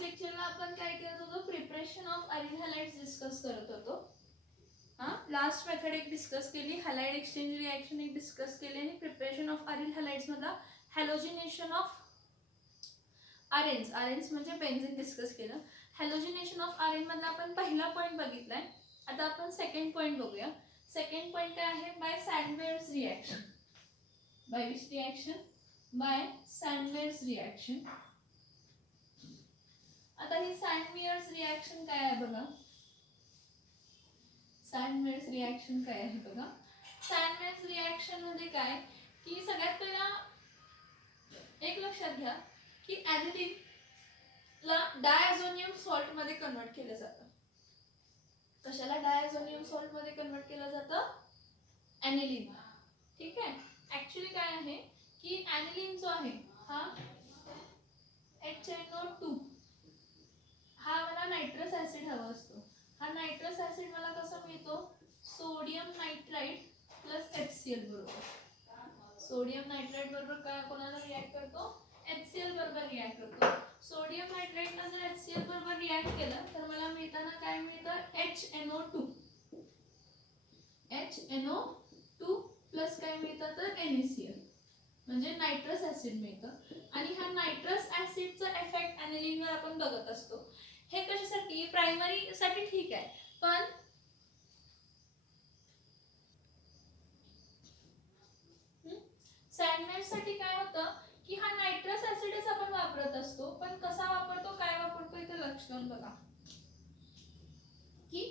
लेक्चरला आपण काय करत होतो, प्रिपरेशन ऑफ अरिन हॅलाइड्स डिस्कस करत होतो. लास्ट मेथड एक डिस्कस केली, हॅलाइड एक्सचेंज रिएक्शन एक डिस्कस केली आणि प्रिपरेशन ऑफ अरिन हॅलाइड्स मधला हॅलोजिनेशन ऑफ आरेन्स म्हणजे बेन्झीन डिस्कस केलं. हॅलोजिनेशन ऑफ आरेन मधला आपण पहिला पॉइंट बघितलाय. आता आपण सेकंड पॉइंट बघूया. सेकंड पॉइंट काय आहे, by Sandmeyer's reaction. By which reaction? By Sandmeyer's reaction. आता ही सँडवेव्हर्स रिएक्शन काय आहे बघा. सँडवेव्हर्स रिएक्शन काय आहे बघा. सँडवेव्हर्स रिएक्शन म्हणजे काय की सगळ्यात पहिला एक लक्षात घ्या की ॲनिलीन ला डायझोनियम सॉल्ट मध्ये कन्वर्ट केलं जातं. कशाला डायझोनियम सॉल्ट मध्ये कन्वर्ट केलं जातं? ॲनिलीन. ठीक आहे. ऍक्च्युली काय आहे की ॲनिलीन जो आहे हा HNO2 हा मला नायट्रस ऍसिड हवा असतो. हा नायट्रस ऍसिड मला कसा मिळतो? सोडियम नायट्राइट प्लस HCl बरोबर. सोडियम नायट्राइट बरोबर काय कोणाला रिॲक्ट करतो? HCl बरोबर रिॲक्ट करतो. सोडियम नायट्राइटला जर HCl बरोबर रिॲक्ट केलं तर मला मिळताना काय मिळतं? HNO2 प्लस काय मिळतं तर NaCl म्हणजे नायट्रस ऍसिड मिळतं. आणि हा नायट्रस ऍसिडचा इफेक्ट ॲनिलीनवर आपण बघत असतो. हे कशासाठी? प्रायमरी साठी ठीक आहे, पण सँडवेव्ह साठी काय होतं की हा नायट्रस ऍसिडच आपण वापरत असतो, पण कसा वापरतो काय वापरतो इथे लक्ष देऊन बघा की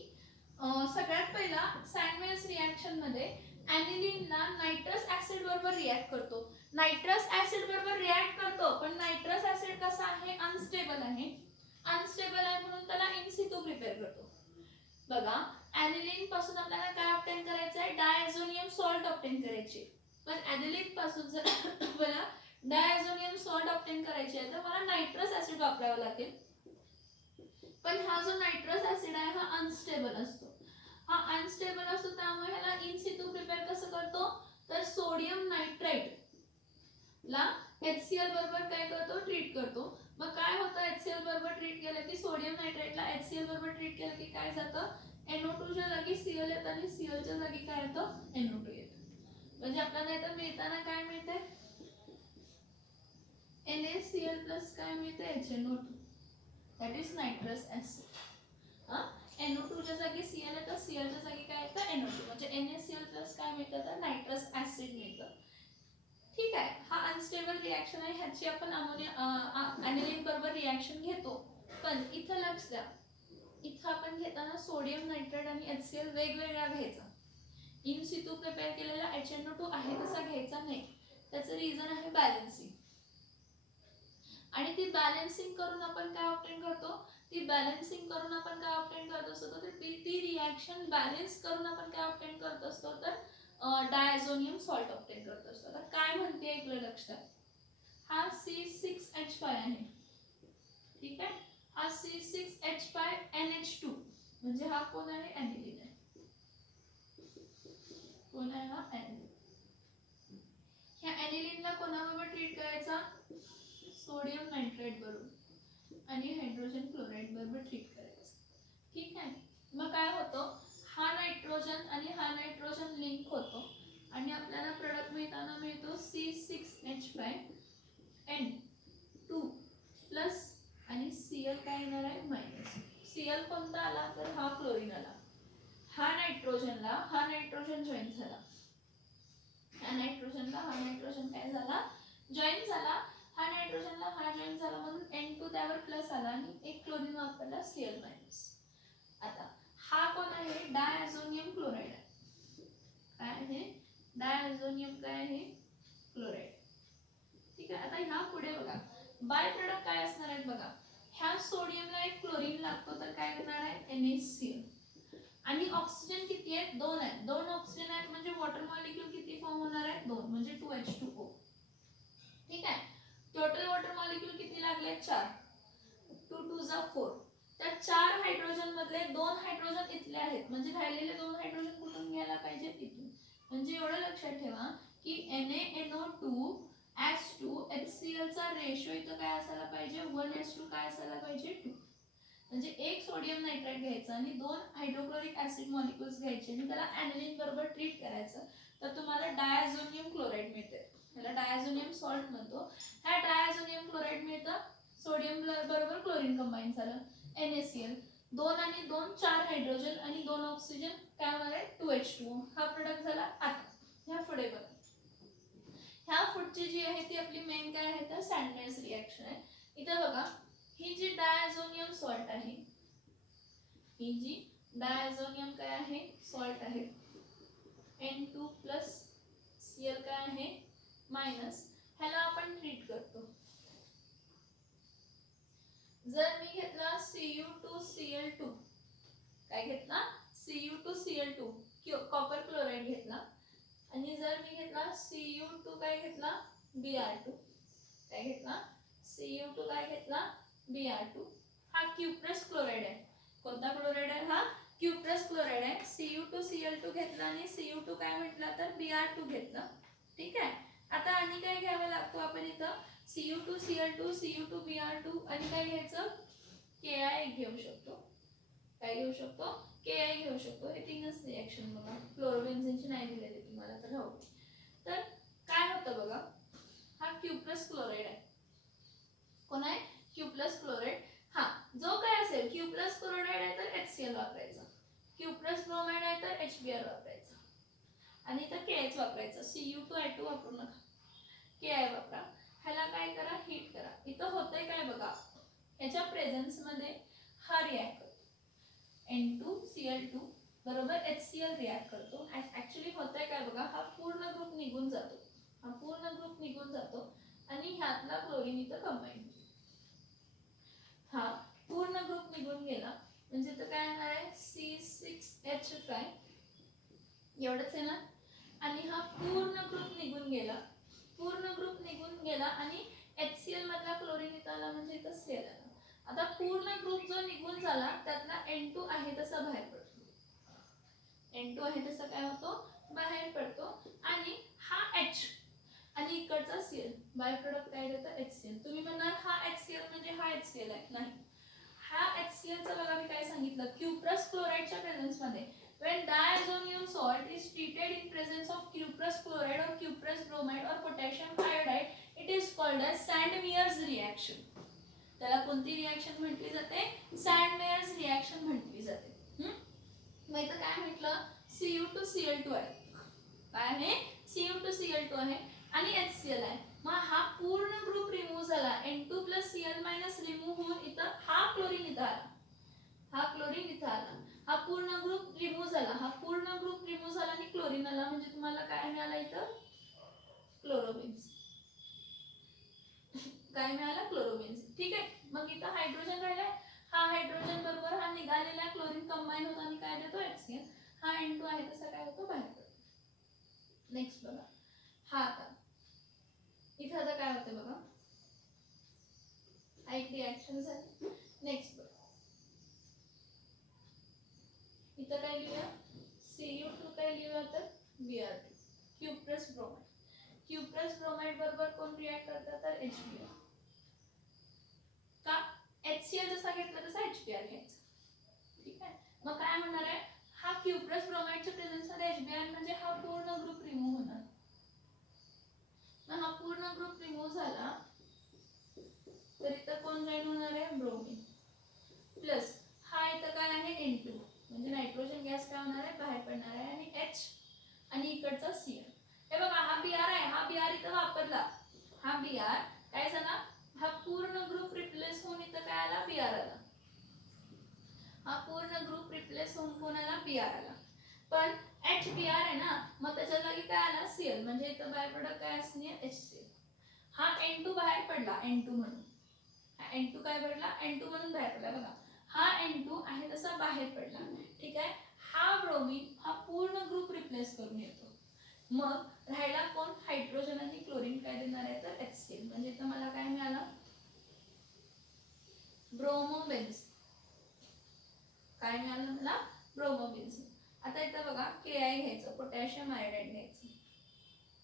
सगळ्यात पहिला सँडवेव्ह रिएक्शन मध्ये ॲनिलीनला नायट्रस ऍसिड बरोबर रिॲक्ट करतो. नायट्रस ऍसिड बरोबर रिॲक्ट करतो, पण नायट्रस ऍसिड कसा आहे? अनस्टेबल आहे. अनस्टेबल आहे म्हणून त्याला इन सितू प्रिपेअर करतो. बघा ॲनिलीन पासून आपल्याला काय ऑब्टेन करायचं आहे? डायझोनियम सॉल्ट ऑब्टेन करायचे. पण ॲनिलीन पासून जर मला डायझोनियम सॉल्ट ऑब्टेन करायचे आहे तर मला नायट्रस ऍसिड वापरावं लागेल. पण हा जो नायट्रस ऍसिड आहे हा अनस्टेबल असतो. हा अनस्टेबल असतो त्यामुळे ह्याला इन सितू प्रिपेअर कसं करतो तर सोडियम नायट्राइट ला HCl बरोबर काय करतो? ट्रीट करतो. मग काय होतं? HCl बरोबर ट्रीट केलं की सोडियम नायट्राइटला HCl बरोबर ट्रीट केलं की काय जातं? NO2 च्या जागी Cl येतं आणि Cl च्या जागी काय येतं? NO2 येतं. म्हणजे आपल्याला इथं मिळताना काय मिळते? NaCl प्लस काय मिळते? HNO2 that is nitrous acid. NO2 च्या जागी Cl येतं, Cl च्या जागी काय येतं? NO2 म्हणजे NaCl प्लस काय मिळतं तर नायट्रस ऍसिड मिळतं. ठीक आहे. हा अनस्टेबल रिएक्शन आहे, ह्याची आपण ॲनिलीन बरोबर रिएक्शन घेतो. पण इथं लक्ष द्या, इथं आपण घेताना सोडियम नायट्राइट आणि HCl वेगवेगळा घ्यायचा. इन सितू प्रिपेअर केलेला HNO2 आहे तसा घ्यायचा नाही. त्याचं रिझन आहे बॅलन्सिंग. आणि ती बॅलन्सिंग करून आपण काय ऑब्टेन करतो? ती बॅलन्सिंग करून आपण काय ऑब्टेन करत असतो तर ती रिएक्शन बॅलन्स करून आपण काय ऑब्टेन करत असतो तर डायझोनियम सॉल्ट ऑब्टेन करत असतो. तर काय म्हणते ऐकलं लक्षात? हा C6H5 आहे. ठीक आहे. हा C6H5NH2 म्हणजे हा कोण आहे? ॲनिलीन आहे. कोण आहे हा? ॲनिलीन. ह्या ॲनिलीनला कोणाबरोबर ट्रीट करायचा? सोडियम नायट्राइट बरोबर आणि हायड्रोजन क्लोराइड बरोबर ट्रीट करायचं. ठीक आहे. मग काय होतं? हा नायट्रोजन आणि हा नायट्रोजन लिंक होतो आणि आपल्याला प्रोडक्ट मिळताना मिळतो C6H5N2 प्लस आणि Cl काय येणार आहे? मायनस. Cl कोणता आला तर हा क्लोरीन आला. हा नायट्रोजन जॉईन झाला. हा नायट्रोजन काय झाला? जॉईन झाला. हा नायट्रोजनला हा जॉईन झाला म्हणून N2 त्यावर प्लस आला आणि एक क्लोरीन वापरला Cl मायनस. आता हा कोण आहे? डायझोनियम क्लोराइड आहे. काय आहे? डायझोनियम काय आहे? क्लोराइड. ठीक आहे. आता ह्या पुढे बघा बाय प्रोडक्ट काय असणार आहेत बघा. ह्या सोडियमला एक क्लोरीन लागतो तर काय करणार आहे? NaCl. आणि ऑक्सिजन किती आहेत? 2 आहेत. 2 ऑक्सिजन आहेत म्हणजे वॉटर मॉलिक्यूल किती फॉर्म होणार आहे? 2 म्हणजे 2H2O. ठीक आहे. टोटल वॉटर मॉलिक्यूल किती लागले? 4. 2 2 जा 4. त्या 4 हायड्रोजन मधले 2 हायड्रोजन इथले आहेत म्हणजे राहिलेले 2 हायड्रोजन कुठून घ्यायला पाहिजे? इथून. म्हणजे एवढं लक्षात ठेवा की NaNO2 1:2 HCl चा रेशो इथं काय असायला पाहिजे 1:2 काय असायला पाहिजे 2. म्हणजे एक सोडियम नायट्राइट घ्यायचं आणि 2 हायड्रोक्लोरिक ऍसिड मॉलिक्युल्स घ्यायचे आणि त्याला ॲनिलीन बरोबर ट्रीट करायचं तर तुम्हाला डायझोनियम क्लोराईड मिळते. त्याला डायझोनियम सॉल्ट म्हणतो. ह्या डायझोनियम क्लोराईड मिळतं. सोडियम बरोबर क्लोरीन कंबाईन झालं NaCl. 2 आणि 2 4 हायड्रोजन आणि 2 ऑक्सिजन काय होणार आहे 2H2O. हा प्रोडक्ट झाला. आता ह्या पुढे बघा. ह्या पुढची जी आहे ती आपली मेन काय आहे तर सँडमेयर्स रिॲक्शन आहे. इथं बघा ही जी डायझोनियम सॉल्ट आहे ही जी डायझोनियम काय आहे सॉल्ट आहे N2 प्लस Cl काय आहे मायनस. ह्याला आपण ट्रीट करतो. जर मी घेतला Cu2Cl2 काय घेतला Cu2Cl2 कॉपर क्लोराईड घेतला आणि जर मी घेतला Cu2 काय घेतला Br2 काय घेतला Cu2 काय घेतला Br2. हा क्युप्रस क्लोराईड आहे. कोणता क्लोराईड आहे हा क्युप्रस क्लोराईड आहे. Cu2Cl2 घेतला आणि Cu2 काय म्हटला तर Br2 घेतला. ठीक आहे. आता आणि काय घ्यावं लागतो आपण इथं Cu2Cl2 Cu2Br2 आणि काय घ्यायचं Ki घेऊ शकतो. काय घेऊ शकतो Ki घेऊ शकतो. हे तीनच रिॲक्शन बघा. क्लोरोबेन्झीनची नाही दिलेली तुम्हाला तर राहू. तर काय होतं बघा हा क्युप्रस क्लोराईड आहे. कोण आहे क्युप्रस क्लोराईड. हा जो काय असेल क्युप्रस क्लोराईड आहे तर HCl वापरायचा. क्युप्रस ब्रोमाइड आहे तर HBr वापरायचा आणि इथं KH वापरायचं. Cu2I2 वापरू नका. Ki वापरा. ह्याला काय करा हीट करा. इथं होतंय काय बघा ह्याच्या प्रेझेन्स मध्ये हा रिॲक्ट करतो N2Cl2 बरोबर HCl रिॲक्ट करतो. ऍक्च्युली होतंय काय बघा हा पूर्ण ग्रुप निघून जातो. हा पूर्ण ग्रुप निघून जातो आणि ह्यातला क्लोरीन इथं कंबाईन होतो. हा पूर्ण ग्रुप निघून गेला म्हणजे तर काय येणार आहे C6H5 एवढंच आहे ना. आणि हा पूर्ण ग्रुप निघून गेला. पूर्ण ग्रुप निघून गेला आणि HCl मधला क्लोरीन इथं आला म्हणजे इथं Cl आला. आता पूर्ण ग्रुप जो निघून झाला त्यातला N2 आहे तसा बाहेर पडतो. N2 आहे तसा काय होतो बाहेर पडतो आणि हा H आणि इकडचा Cl बाय प्रोडक्ट काय देतं HCl. तुम्ही म्हणणार हा HCl म्हणजे हा HCl आहे नाही. हा HCl चा बघा मी काय सांगितलं क्युप्रस क्लोराईडच्या प्रेझेन्स मध्ये when diazonium salt is treated in presence of cuprous chloride or cuprous bromide or potassium iodide it is called as Sandmeyer's reaction. त्याला कोणती रिॲक्शन म्हटली जाते Sandmeyer's रिॲक्शन म्हटली जाते. मग इथं काय म्हटलं Cu2Cl2 आहे. काय आहे Cu2Cl2 आहे आणि HCl आहे. मग हा पूर्ण ग्रुप रिमूव्ह झाला. N2 + Cl- रिमूव्ह होऊन इथं हा क्लोरीन इथं आला. हा क्लोरीन इथं आला. हा पूर्ण ग्रुप रिमूव्ह झाला. हा पूर्ण ग्रुप रिमूव्ह झाला आणि क्लोरीन आला म्हणजे तुम्हाला काय मिळालं इथं क्लोरोबेन्झीन. काय मिळालं क्लोरोबेन्झीन. ठीक आहे. मग इथं हायड्रोजन राहिलाय. हा हायड्रोजन बरोबर हा निघालेला क्लोरीन कंबाईन होतो आणि काय देतो HCl. हा N2 आहे तसा काय होतो बाहेर पडतो. नेक्स्ट बघा हा आता इथं आता काय होते बघा एक रिॲक्शन झाली. नेक्स्ट बघा इथं काय लिहूया Cu2 काय लिहूया तर Br2 cuprous bromide. Cuprous bromide बरोबर कोण रिॲक्ट करतात तर HBr. का HCl जसा घेतला तसा HBr घ्यायचा. ठीक आहे. मग काय म्हणणार आहे हा क्युप्रस ब्रोमाइडच्या प्रेझेन्स मध्ये HBr म्हणजे हा पूर्ण ग्रुप रिमूव्ह होणार. मग हा पूर्ण ग्रुप रिमूव्ह झाला तर इथं कोण जॉईन होणार आहे ब्रोमीन प्लस हा इथं काय आहे N2 म्हणजे नायट्रोजन गॅस काय होणार आहे बाहेर पडणार आहे आणि H आणि इकडचा Cl. हे बघा हा Br आहे. हा Br इथं वापरला. हा Br काय झाला हा पूर्ण ग्रुप रिप्लेस होऊन इथं काय आला Br आला. हा पूर्ण ग्रुप रिप्लेस होऊन कोण आला Br आला. पण HBr आहे ना मग त्याच्या जागी काय आला Cl म्हणजे इथं बाय प्रोडक्ट काय असणे HCl. हा N2 बाहेर पडला N2 म्हणून. हा N2 काय पडला N2 म्हणून बाहेर पडला बघा. हा N2 आहे तसा बाहेर पडला. ठीक आहे. हा ब्रोमीन हा पूर्ण ग्रुप रिप्लेस करून येतो. मग राहिला कोण हायड्रोजन आणि क्लोरीन काय देणार आहे तर HCl म्हणजे इथं मला काय मिळालं ब्रोमोबेन्झीन. काय मिळालं मला ब्रोमोबेन्झीन. आता इथं बघा Ki घ्यायचं पोटॅशियम आयोडाइड घ्यायचं.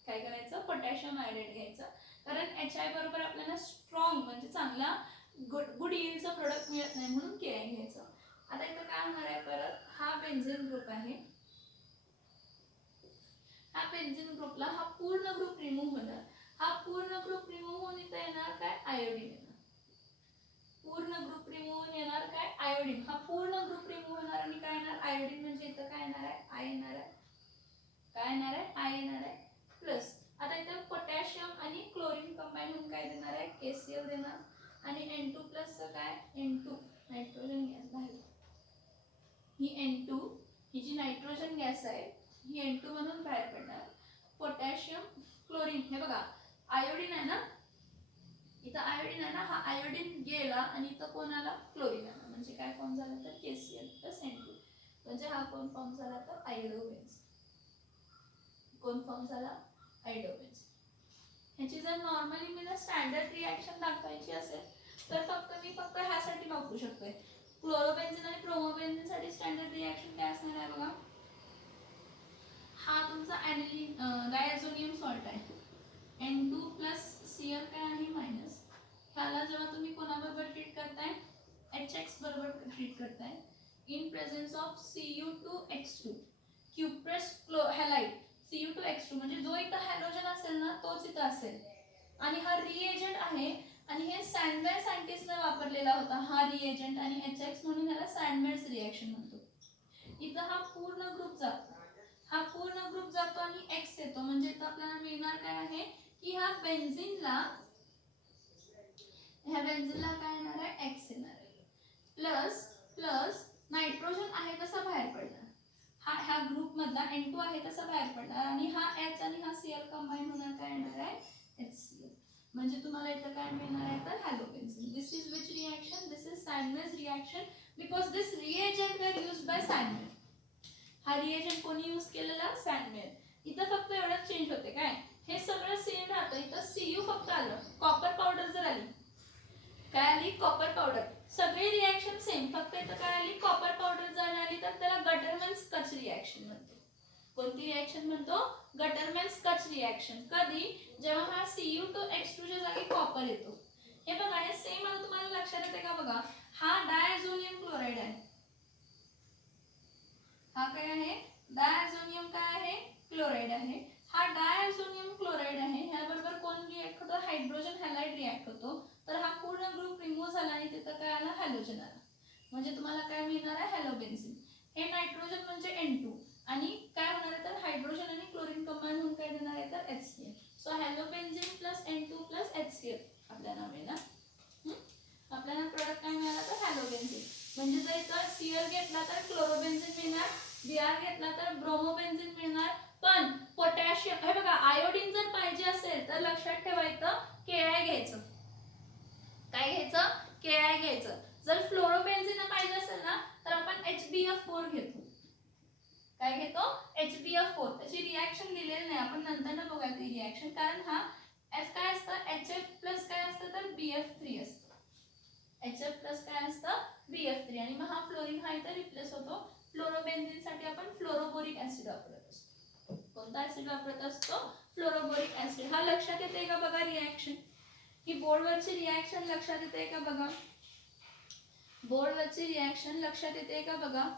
काय करायचं पोटॅशियम आयोडाइड घ्यायचं. कारण कारण HI बरोबर आपल्याला स्ट्रॉंग म्हणजे चांगला गुड यील्डचं प्रोडक्ट मिळत नाही म्हणून KI घ्यायचं. आता इथं काय होणार आहे परत, हा बेन्झीन ग्रुप आहे, हा बेन्झीन ग्रुपला हा पूर्ण ग्रुप रिमूव्ह होणार. हा पूर्ण ग्रुप रिमूव्ह होऊन इथं येणार काय, आयोडीन येणार. पूर्ण ग्रुप रिमूव्ह होऊन येणार काय, आयोडीन. हा पूर्ण ग्रुप रिमूव्ह होणार आणि काय येणार, आयोडीन. म्हणजे इथं काय येणार आहे, आय येणार आहे. काय येणार आहे, आय येणार आहे प्लस. आता इथं पोटॅशियम आणि क्लोरीन कंबाईन होऊन काय देणार आहे, KCl देणार. आणि N2 प्लसचं काय, N2 नायट्रोजन गॅस बाहेर. ही N2 ही जी नायट्रोजन गॅस आहे ही N2 म्हणून बाहेर पडणार. पोटॅशियम क्लोरीन, हे बघा आयोडीन आहे ना, इथं आयोडीन आहे ना, हा आयोडीन गेला आणि इथं कोण आला, क्लोरीन आला. म्हणजे काय फॉर्म झाला तर KCl प्लस N2. म्हणजे हा कोण फॉर्म झाला तर आयोडोबेन्झीन. कोण फॉर्म झाला, आयोडोबेन्झीन. ह्याची जर नॉर्मली मी जर स्टँडर्ड रिॲक्शन दाखवायची असेल तर मी फक्त ह्यासाठी वापरू शकते. क्लोरोबेन्झीन आणि ब्रोमोबेन्झीन साठी स्टँडर्ड रिॲक्शन काय असणार आहे बघा, हा तुमचा ॲनिलीन डायझोनियम सॉल्ट आहे, N2 प्लस Cl काय आहे मायनस. ह्याला जेव्हा तुम्ही कोणाबरोबर ट्रीट करताय, HX बरोबर ट्रीट करताय in presence of Cu2X2 cuprous halide. Cu2X2 म्हणजे जो इथं हॅलोजन असेल ना तोच इथं असेल. आणि हा रिएजंट आहे आणि हे सँडमेअर सायंटिस्टने वापरलेला होता हा रिएजंट. आणि HX म्हणून ह्याला सँडमेअर्स रिॲक्शन म्हणतो. इथं हा पूर्ण ग्रुप जातो, हा पूर्ण ग्रुप जातो आणि X येतो. म्हणजे इथं आपल्याला मिळणार काय आहे की ह्या बेन्झीनला काय येणार आहे, X येणार आहे. प्लस प्लस नायट्रोजन आहे तसा बाहेर पडणार. ह्या ग्रुप मधला N2 आहे तसा बाहेर पडणार आणि हा H आणि हा Cl कंबाईन होणार काय येणार आहे, HCl. म्हणजे तुम्हाला इथं काय मिळणार आहे तर halobenzene. This is which reaction, this is Sandmeyer's reaction because this reagent were used by Sandmeyer. हा रिएजंट कोणी यूज केलेला, सँडमेअर. इथं फक्त एवढंच चेंज होते काय, हे सगळं सेम राहतं. इथं Cu फक्त आलं, कॉपर पावडर जर आली, काय आली, कॉपर पावडर. सगळी रिॲक्शन सेम, फक्त इथं काय आली, कॉपर पावडर जर आली तर त्याला गटरमॅन स्कच रिॲक्शन म्हणतो. कोणती रिॲक्शन म्हणतो, गटरमॅन स्कच रिॲक्शन. कधी, जेव्हा हा Cu2X2 च्या जागी कॉपर येतो. हे बघा हे सेम आलं, तुम्हाला लक्षात येते का बघा, हा डायझोनियम क्लोराइड आहे, हा काय आहे, डायझोनियम काय आहे, क्लोराइड आहे. हा डायझोनियम क्लोराइड आहे, ह्याबरोबर कोण रिॲक्ट होतो, हायड्रोजन हॅलाइड रिॲक्ट होतो. तर हा पूर्ण ग्रुप रिमूव्ह झाला आणि तिथं काय आला, हॅलोजन आला. म्हणजे तुम्हाला काय मिळणार आहे, हॅलोबेन्झीन. हे नायट्रोजन म्हणजे N2 आणि काय होणार आहे तर हायड्रोजन आणि क्लोरीन कंबाईन होऊन काय देणार आहे तर HCl. So halobenzene plus N2 plus HCl आपल्याला मिळणार. आपल्याला प्रोडक्ट काय मिळाला तर हॅलोबेन्झीन. म्हणजे जर इथं Cl घेतला तर क्लोरोबेन्झीन मिळणार, Br घेतला तर ब्रोमोबेन्झीन मिळणार. पण पोटॅशियम, हे बघा आयोडीन जर पाहिजे असेल तर लक्षात ठेवायचं KI घ्यायचं. काय घ्यायचं, KI घ्यायचं. जर फ्लोरोबेन्झीन पाहिजे असेल ना तर आपण HbF4 घेतो. काय घेतो, HbF4. त्याची रिॲक्शन दिलेली नाही, आपण नंतर बघूया ती रिॲक्शन. कारण हा F काय असतं, HF प्लस काय असतं तर BF3 असतं. HF प्लस काय असतं, BF3. आणि मग हा फ्लोरीन हा इथं रिप्लेस होतो. फ्लोरोबेन्झीन साठी आपण फ्लोरोबोरिक ऍसिड वापरत असतो. कोणता ऍसिड वापरत असतो, फ्लोरोबोरिक ऍसिड. हा लक्षात येते का बघा रिॲक्शन, ही बोर्डवरची रिॲक्शन लक्षात येते का बघा, बोर्डवरची रिॲक्शन लक्षात येते का बघा.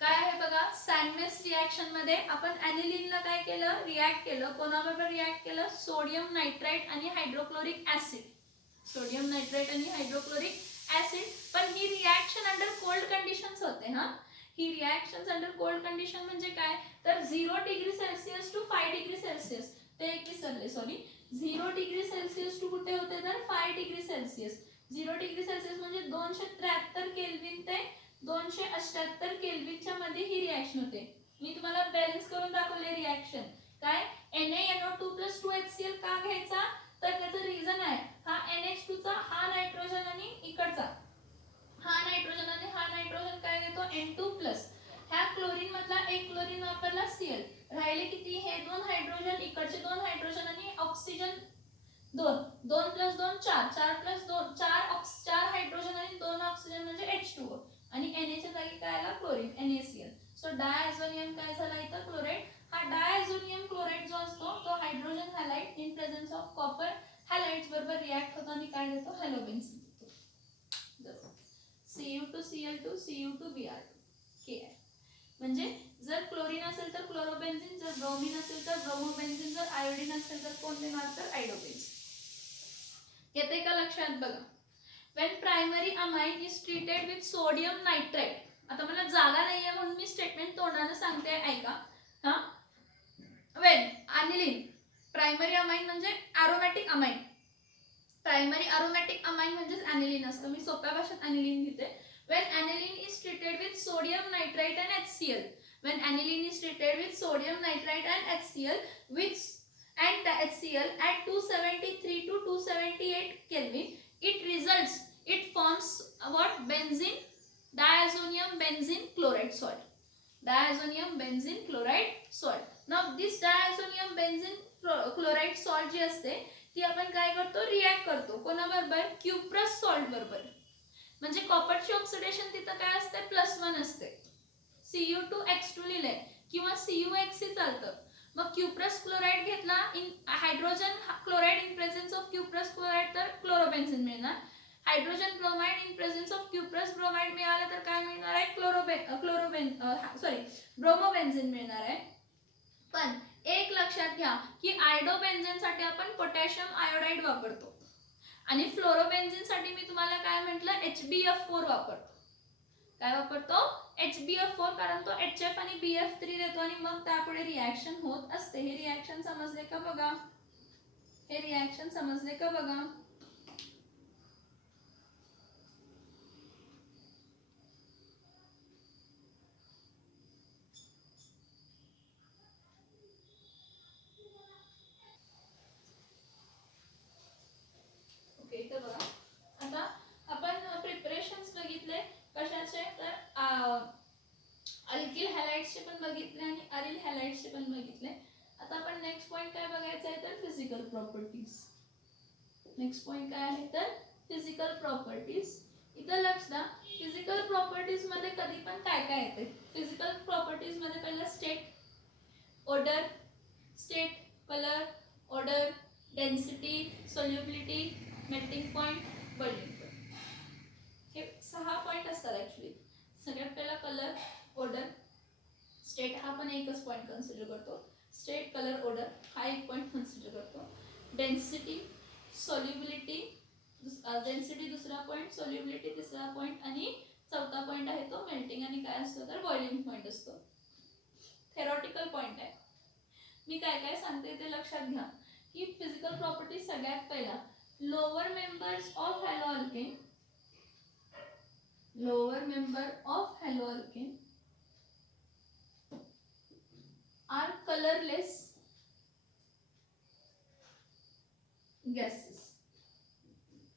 काय आहे बघा, सँडमेअर्स रिॲक्शन मध्ये आपण ॲनिलीनला काय केलं, रिॲक्ट केलं. कोणाबरोबर रिॲक्ट केलं, सोडियम नायट्राइट आणि हायड्रोक्लोरिक ऍसिड. सोडियम नायट्राइट आणि हायड्रोक्लोरिक ऍसिड. पण ही रिॲक्शन अंडर कोल्ड कंडिशन्स होते. हा, ही रिॲक्शन्स अंडर कोल्ड कंडिशन म्हणजे काय तर 0 degree Celsius to 5 degree Celsius. ते एक विसरले, सॉरी. 0 डिग्री सेल्सिअस टू कुठे होते तर 5 डिग्री सेल्सिअस. 0 डिग्री सेल्सिअस म्हणजे 273 केल्विन ते 278 केल्विनच्या मध्ये ही रिॲक्शन होते. मी तुम्हाला बॅलन्स करून दाखवले रिॲक्शन. काय, NaNO2 + 2HCl का घ्यायचा तर त्याचं रिझन आहे, हा NH2 चा हा नायट्रोजन आणि इकडचा हा नायट्रोजन आणि हा नायट्रोजन काय देतो N2+. ह्या क्लोरीन मधला एक क्लोरीन वापरला Cl, राहिले किती, हे 2 हायड्रोजन, इकडचे 2 हायड्रोजन आणि ऑक्सिजन 2. 2 + 2 4, 4 + 2 4 हायड्रोजन आणि 2 ऑक्सिजन म्हणजे H2O. आणि Na च्या जागी काय आला, क्लोरीन, NaCl. सो डायझोनियम काय झाला इथं, क्लोराइड. हा डायझोनियम क्लोराइड जो असतो तो hydrogen halide in presence of copper halides बरोबर रिॲक्ट होतो आणि काय देतो हॅलोबेन्झीन देतो. Cu2Cl2 Cu2Br2 के आहे. म्हणजे जर क्लोरीन असेल तर क्लोरोबेन्झीन, जर ब्रोमीन असेल तर ब्रोमोबेन्झीन, जर आयोडीन असेल तर कोण देणार तर आयोडोबेन्झीन. येते का लक्षात बघा. When primary amine is treated with sodium nitrite, आता मला जागा नाहीये म्हणून मी स्टेटमेंट तोंडाने सांगते ऐका. हा when aniline प्रायमरी अमाइन म्हणजे एरोमॅटिक अमाइन, प्रायमरी अरोमॅटिक अमाइन म्हणजे aniline असतं. मी सोप्या भाषेत aniline लिहिते. When aniline is treated with sodium nitrite and HCl, when aniline is treated with sodium nitrite and HCl and the HCl at 273 to 278 Kelvin, it forms what? Benzene, diazonium benzene chloride salt. Diazonium benzene chloride salt. Now this diazonium benzene chloride salt जी असते ती आपण काय करतो react करतो कोणाबरोबर cuprous salt बरोबर. म्हणजे कॉपरची oxidation तिथं काय असते +1 असते. Cu2X2 लिहिलंय किंवा CuXC चालतं. मग क्युप्रस क्लोराइड घेतला in hydrogen chloride in presence of cuprous chloride तर क्लोरोबेन्झीन मिळणार. Hydrogen bromide in presence of cuprous bromide मिळालं तर काय मिळणार आहे ब्रोमोबेन्झीन मिळणार आहे. पण एक लक्षात घ्या की आयोडोबेन्झीन साठी आपण पोटॅशियम आयोडाइड वापरतो आणि फ्लोरोबेन्झीन साठी मी तुम्हाला काय म्हटलं HbF4 वापरतो. काय वापरतो HbF4 कारण तो HF आणि BF3 देतो आणि मग त्यापुढे रिॲक्शन होत असते. हे रिॲक्शन समजले का बघा. हे रिॲक्शन समजले का बघा. ओके तर बघा आता आपण प्रिपरेशन्स बघितले कशाचे तर अल्किल हॅलाइड्सचे पण बघितले आणि अरिल हॅलाइड्सचे पण बघितले. आता आपण नेक्स्ट पॉइंट काय बघायचं आहे तर फिजिकल प्रॉपर्टीज. नेक्स्ट पॉइंट काय आहे तर फिजिकल प्रॉपर्टीज. इथं लक्ष द्या फिजिकल प्रॉपर्टीज मध्ये कधी पण काय काय येते. फिजिकल प्रॉपर्टीज मध्ये पहिला state, order, state, colour, order, density, solubility, melting point, boiling point. हे 6 पॉइंट असतात ऍक्च्युली. सगळ्यात पहिला कलर, ऑर्डर, स्टेट हा पण एकच पॉइंट कन्सिडर करतो. स्टेट, कलर, ऑर्डर हा एक पॉइंट कन्सिडर करतो. डेन्सिटी, सॉल्युबिलिटी, डेन्सिटी दुसरा पॉइंट, सॉल्युबिलिटी तिसरा पॉइंट आणि चौथा पॉइंट आहे तो मेल्टिंग आणि काय असतो तर बॉइलिंग पॉइंट असतो. थेरॉटिकल पॉइंट आहे. मी काय काय सांगते ते लक्षात घ्या की फिजिकल प्रॉपर्टी सगळ्यात पहिला lower members of haloalkane, lower member of haloalkane are colourless gases.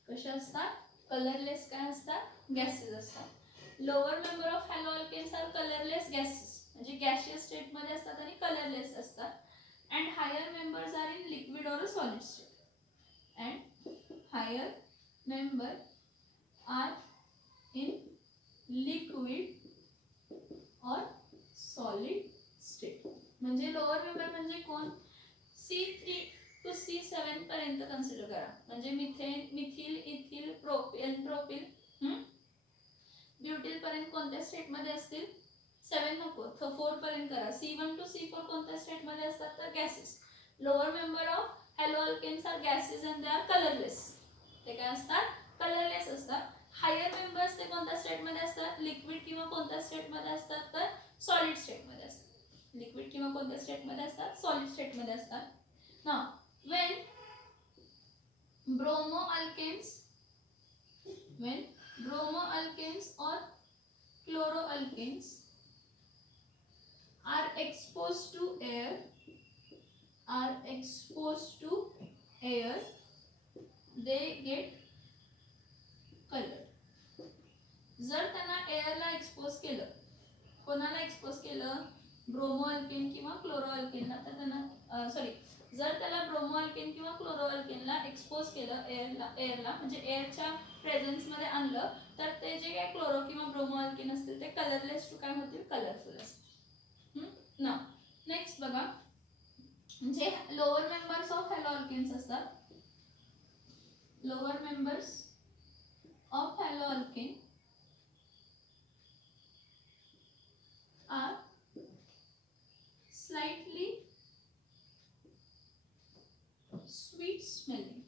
कशा असतात कलरलेस काय असतात गॅसेस असतात. Lower member of haloalkanes are colourless gases म्हणजे गॅशियस स्टेट मध्ये असतात आणि कलरलेस असतात. And higher members are in liquid or solid state. And higher member are in liquid और सॉलिड स्टेट. म्हणजे लोअर मेंबर म्हणजे कोण C3 to C7 पर्यंत कन्सिडर करा. म्हणजे methane, methyl, ethyl, propyl, propyl, ब्युटिल पर्यंत कोणत्या स्टेट मध्ये असतील 7 नको 4 पर्यंत करा. C1 to C4 कोणत्या स्टेट मध्ये असतात तर gases. Lower member of haloalkanes are gases and they are colourless. ते काय असतात कलरलेस असतात. हायर मेंबर्स ते कोणत्या स्टेट मध्ये असतात लिक्विड किंवा कोणत्या स्टेट मध्ये असतात तर सॉलिड स्टेट मध्ये असतात. लिक्विड किंवा कोणत्या स्टेट मध्ये असतात सॉलिड स्टेट मध्ये असतात. Now when bromoalkanes or chloroalkanes are exposed to air they get color. जर त्यांना एअरला एक्सपोज केलं, कोणाला एक्सपोज केलं ब्रोमोअल्केन किंवा क्लोरोअल्केनला तर त्यांना जर त्याला ब्रोमोअल्केन किंवा क्लोरोअल्केनला एक्सपोज केलं एअरला म्हणजे एअरच्या प्रेझेन्स मध्ये आणलं तर ते जे काय क्लोरो किंवा ब्रोमोअल्केन असतील ते कलरलेस टू काय होतील कलरफुल असतील. ना नेक्स्ट बघा जे लोअर मेंबर्स ऑफ हॅलोअल्केन्स असतात. Lower members of hello alkane are slightly sweet smelling.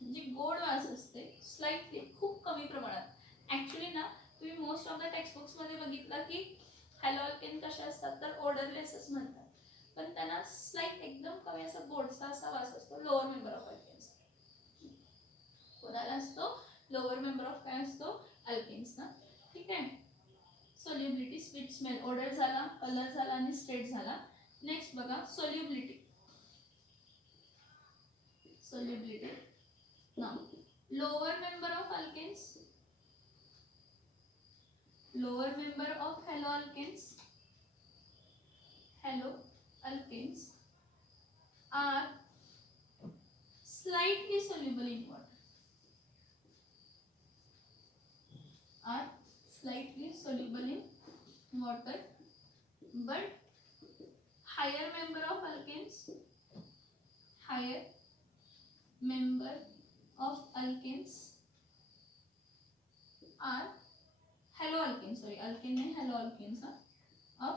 म्हणजे गोड वास असते, स्लाइटली, खूप कमी प्रमाणात. ऍक्च्युली ना तुम्ही most of the text books मध्ये बघितलं की हॅलो अल्केन कसे असतात तर ओडरलेसच म्हणतात, पण त्यांना स्लाइट एकदम कमी असा गोडसा असा वास असतो लोअर मेंबर ऑफ अल्केन्स. कोणाला असतो? लोअर मेंबर ऑफ काय असतो? अल्केन्स ना. ठीक आहे. सोल्युबिलिटी, स्वीट स्मेल, ओडर झाला, कलर झाला आणि स्टेट झाला. नेक्स्ट बघा solubility. Now lower member of alkenes, haloalkenes are slightly soluble in water. But higher member of alkenes are haloalkenes, sorry, alkene nahi, haloalkenes of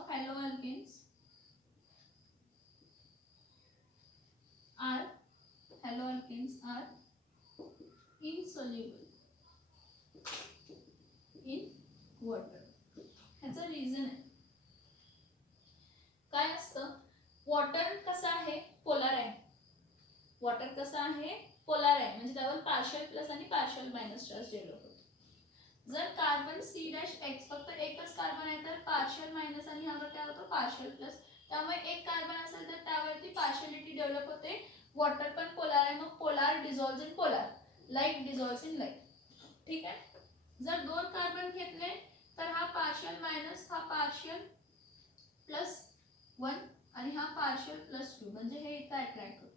haloalkenes are insoluble in water. ह्याचं reason आहे काय असतं? Water कसं आहे? Polar आहे. Water कसं आहे? Polar आहे, म्हणजे त्यावर पार्शियल प्लस आणि पार्शियल मायनस चार्ज डेव्हलप होतो. जर कार्बन C-H फक्त एकच कार्बन आहे तर पार्शियल मायनस आणि ह्यावर काय होतं? Partial plus. त्यामुळे एक कार्बन असेल तर त्यावरती पार्शियलिटी डेव्हलप होते. वॉटर पण पोलार आहे, मग polar dissolve in polar, light dissolve in light. ठीक आहे. जर दोन कार्बन घेतले तर हा पार्शियल मायनस, हा पार्शियल प्लस 1 आणि हा पार्शियल प्लस 2, म्हणजे हे इथं अट्रॅक्ट होतं.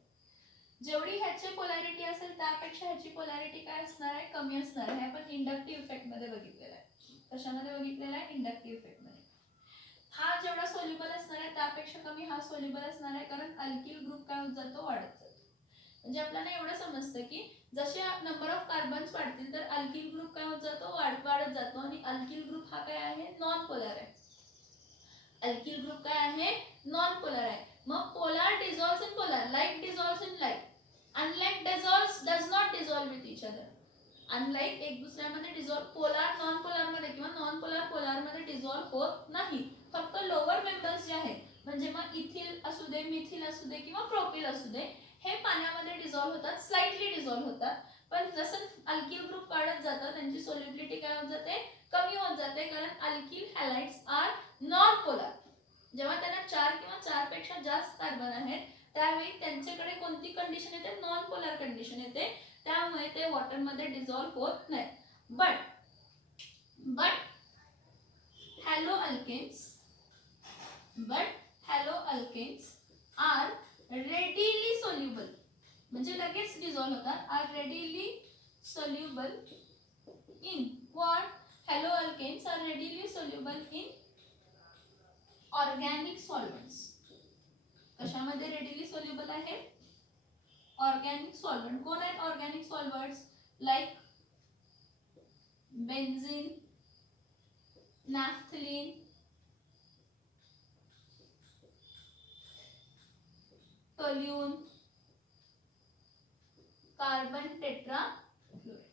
जेवढी ह्याची पोलॅरिटी असेल त्यापेक्षा ह्याची पोलॅरिटी काय असणार आहे? कमी असणार आहे. आपण इंडक्टिव्ह इफेक्ट मध्ये बघितलेला आहे. कशामध्ये बघितलेला आहे? इंडक्टिव्ह इफेक्ट मध्ये. हा जेवढा सोल्युबल असणार आहे त्यापेक्षा कमी हा सोल्युबल असणार आहे, कारण अल्किल ग्रुप काय होत जातो? वाढत जातो. म्हणजे आपल्याला एवढं समजतं की जसे नंबर ऑफ कार्बन्स वाढतील तर अल्किल ग्रुप काय होत जातो? वाढत जातो. आणि अल्किल ग्रुप हा काय आहे? नॉन पोलर आहे. अल्किल ग्रुप काय आहे? नॉन पोलर आहे. मग polar dissolves in polar, like dissolves in like. Unlike does not dissolve with each other. Unlike एक दुसऱ्यामध्ये डिझॉल्व्ह, पोलर नॉन पोलर मध्ये किंवा नॉन पोलर पोलर मध्ये डिझॉल्व्ह होत नाही. फक्त लोअर मेंबर्स जे आहेत, म्हणजे मग इथिल असू दे, मिथिल असू दे किंवा प्रोपिल असू दे, हे पाण्यामध्ये डिझॉल्व्ह होतात, स्लाइटली डिझॉल्व्ह होतात. पण जसं अल्किल ग्रुप वाढत जातं त्यांची सोल्युबिलिटी काय होत जाते? कमी होत जाते, कारण अल्किल हॅलाइड्स आर नॉन पोलर. जेव्हा त्यांना 4 किंवा 4 पेक्षा जास्त कार्बन आहेत त्यावेळी त्यांच्याकडे कोणती कंडिशन येते? नॉन पोलर कंडिशन येते. त्यामुळे ते वॉटर मध्ये डिझॉल्व्ह होत नाही. But haloalkanes are readily soluble, म्हणजे लगेच डिझॉल्व्ह होतात. Are readily soluble in what? Haloalkanes are readily soluble in organic solvents. कशामध्ये रेडीली सोल्युबल आहे? Organic solvent. कोण आहेत organic solvents? Like benzene, naphthalene, toluene, carbon tetrachloride.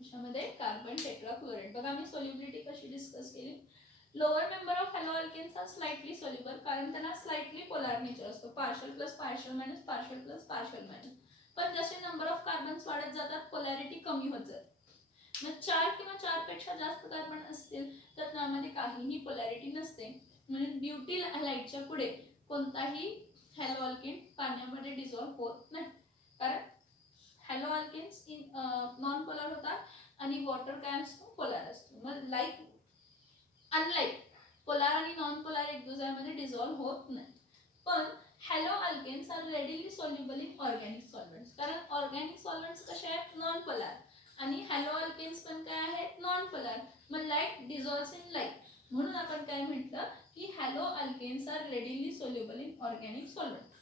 कशामध्ये? Carbon tetrachloride. बघा मी सोल्युबिलिटी कशी डिस्कस केली. Lower member of haloalkanes are slightly soluble, कारण त्यांना स्लाइटली पोलर नेचर असतो, partial plus partial minus, partial plus partial minus. पण जसे नंबर ऑफ कार्बन्स वाढत जातात पोलॅरिटी कमी होत जाते. मग 4 किंवा 4 पेक्षा जास्त कार्बन असतील तर त्यामध्ये काहीही पोलॅरिटी नसते. म्हणून ब्युटिल हॅलाइडच्या पुढे कोणताही हॅलोअल्केन पाण्यामध्ये डिझॉल्व्ह होत नाही, कारण हॅलोअल्केन्स नॉन पोलर होतात आणि वॉटर काय असतो? पोलर असतो. मग अनलाईक पोलर आणि नॉन पोलर एक दुसऱ्यामध्ये डिझॉल्व्ह होत नाही. पण haloalkanes are readily soluble in organic solvents, कारण ऑर्गॅनिक सॉल्व्हेंट्स कसे आहेत? Non polar. आणि हॅलोअल्केन्स पण काय आहेत? Non polar. मग लाईक डिझॉल्व्स इन लाईक, म्हणून आपण काय म्हटलं की haloalkanes are readily soluble in organic solvent.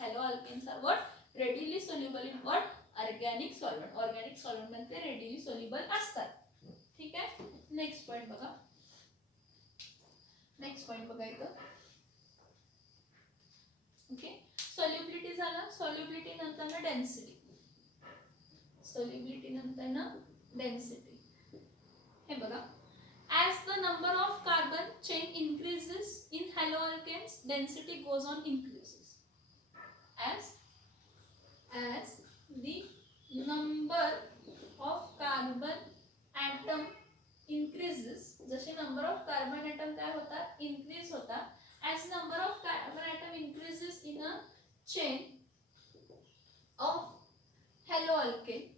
Haloalkanes are what readily soluble in what organic solvent. Organic solvent मध्ये रेडिली सोल्युबल असतात. ठीक आहे. नेक्स्ट पॉइंट बघा. नेक्स्ट पॉइंट बघा इथं. ओके. सॉल्युबिलिटी झाला. सॉल्युबिलिटी नंतर ना डेन्सिटी. सॉल्युबिलिटी नंतर ना डेन्सिटी. हे बघा. As the number of carbon chain increases in haloalkanes, density goes on increases. As the number of carbon atom increases, जसे number of carbon atom काय होतात increase होतात. As number of carbon atom increases in a chain of haloalkane,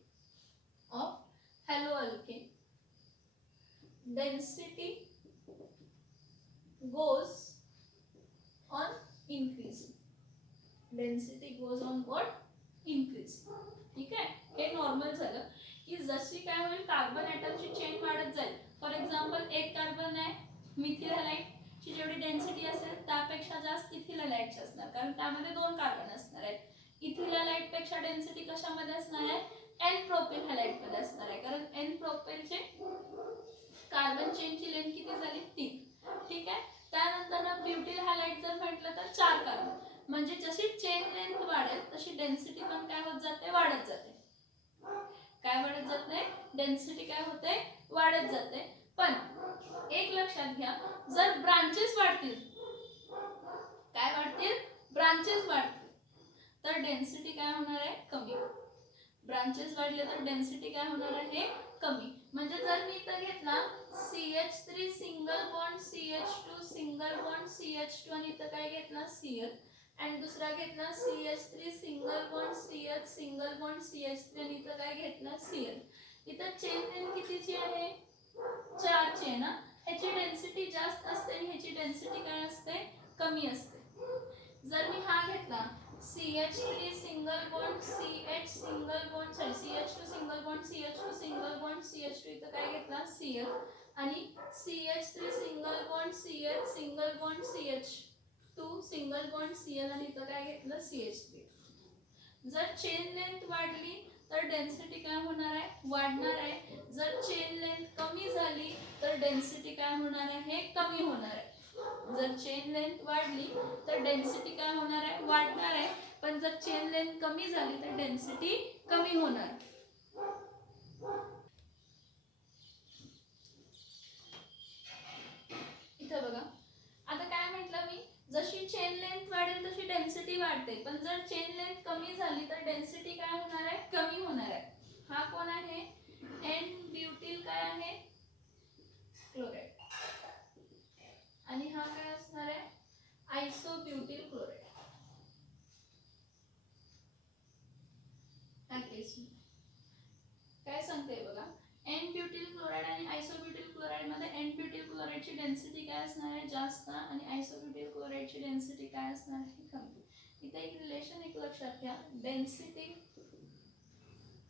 density goes on increasing. Density goes on what? Increasing. ठीक आहे. हे normal झालं की जशी काय होईल कार्बन ॲटमची चेन वाढत जाईल. फॉर एक्झाम्पल एक कार्बन आहे मिथिल हॅलाइड ची जेवढी डेन्सिटी असेल त्यापेक्षा जास्त इथिल हॅलाइडची असणार, कारण त्यामध्ये 2 कार्बन असणार आहेत. इथिल हॅलाइड पेक्षा डेन्सिटी कशामध्ये असणार आहे? एन प्रोपिल हॅलाइड मध्ये असणार आहे, कारण एन प्रोपिलचे कार्बन चेनची लेंथ किती झाली? 3. ठीक आहे. त्यानंतर ना ब्युटिल हॅलाइड जर म्हटलं तर 4 कार्बन. म्हणजे जशी चेन लेंथ वाढेल तशी डेन्सिटी पण काय होत जाते? वाढत जाते. काय वाढत जाते? डेन्सिटी काय होते? वाढत जाते. पण एक लक्षात घ्या, जर ब्रांचेस वाढतील, काय वाढतील? ब्रांचेस वाढतील तर डेन्सिटी काय होणार आहे? कमी. ब्रांचेस वाढले तर डेन्सिटी काय होणार आहे? कमी. म्हणजे जर मी इथं घेतला CH3 single bond CH2 single bond CH2 आणि इथं काय घेतला Cl आणि दुसरा घेतला CH3 single bond CH single bond CH3 आणि इथं काय घेतला Cl. इथं चेन लेंथ कितीची आहे? 4 ची आहे ना. ह्याची डेन्सिटी जास्त असते आणि ह्याची डेन्सिटी काय असते? कमी असते. जर मी हा घेतला CH3 single bond CH single bond CH2 single bond CH2 single bond CH2 इथं काय घेतला Cl आणि CH3 single bond CH single bond CH2 single bond Cl आणि इथं काय घेतलं CH3. जर चेन लेंथ वाढली तर डेन्सिटी काय होणार आहे? वाढणार आहे. जर चेन लेंथ कमी झाली तर डेन्सिटी काय होणार आहे? कमी होणार आहे. जर चेन लेंथ वाढली तर डेन्सिटी काय होणार आहे? वाढणार आहे. पण जर चेन लेंथ कमी झाली तर डेन्सिटी कमी होणार. इथं बघा. आता काय म्हटलं मी? जशी चेन लेंथ वाढेल तशी डेन्सिटी वाढते, पण जर चेन लेंथ कमी झाली तर डेन्सिटी काय होणार आहे? कमी होणार आहे. हा कोण आहे? एन ब्युटिल काय आहे? क्लोराइड. आणि हा काय असणार आहे? आयसोब्युटिल क्लोराइड. काय सांगते बघा, एन ब्युटिल क्लोराइड आणि आयसोब्युटिल क्लोराइड मध्ये एन ब्युटिल क्लोराइडची डेन्सिटी काय असणार आहे? जास्त आणि आयसोब्युटिल क्लोराइडची डेन्सिटी काय असणार आहे? कमी. इथे एक रिलेशन एक लक्षात घ्या, density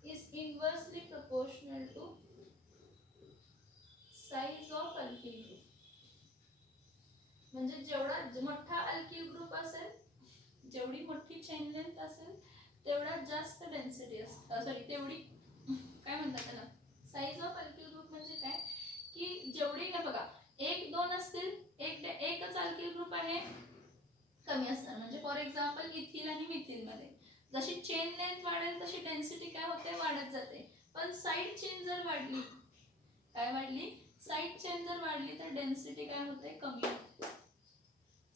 is inversely proportional to size of alkyl group. म्हणजे जेवढा मोठा अल्किल ग्रुप असेल, जेवढी मोठी चेन लेंथ असेल तेवढा जास्त डेन्सिटी असते. सॉरी, तेवढी काय म्हणतात त्याला? साइज ऑफ अल्किल ग्रुप म्हणजे काय की जेवढी काय बघा 1 2 असतील, एकच अल्किल ग्रुप आहे कमी असणार. म्हणजे फॉर एक्झाम्पल इथिल आणि मिथिल मध्ये जशी चेन लेंथ वाढेल तशी डेन्सिटी काय होते? वाढत जाते. पण साइड चेन जर वाढली, काय वाढली? साइड चेन जर वाढली तर डेन्सिटी काय होते? कमी होते.